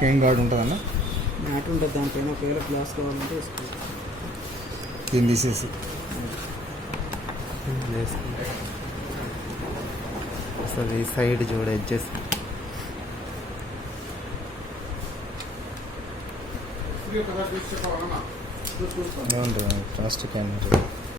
Screen guard ఉంటుందన్న, mat ఉంటుంది దానిపైన. ఒకవేళ గ్లాస్ కావాలంటే వేసుకోవాలి. దీన్ని తీసేసి అసలు ఈ సైడ్ చూడ ఎడ్జెస్ ఏముంటుంది ప్లాస్టిక్ అనేది.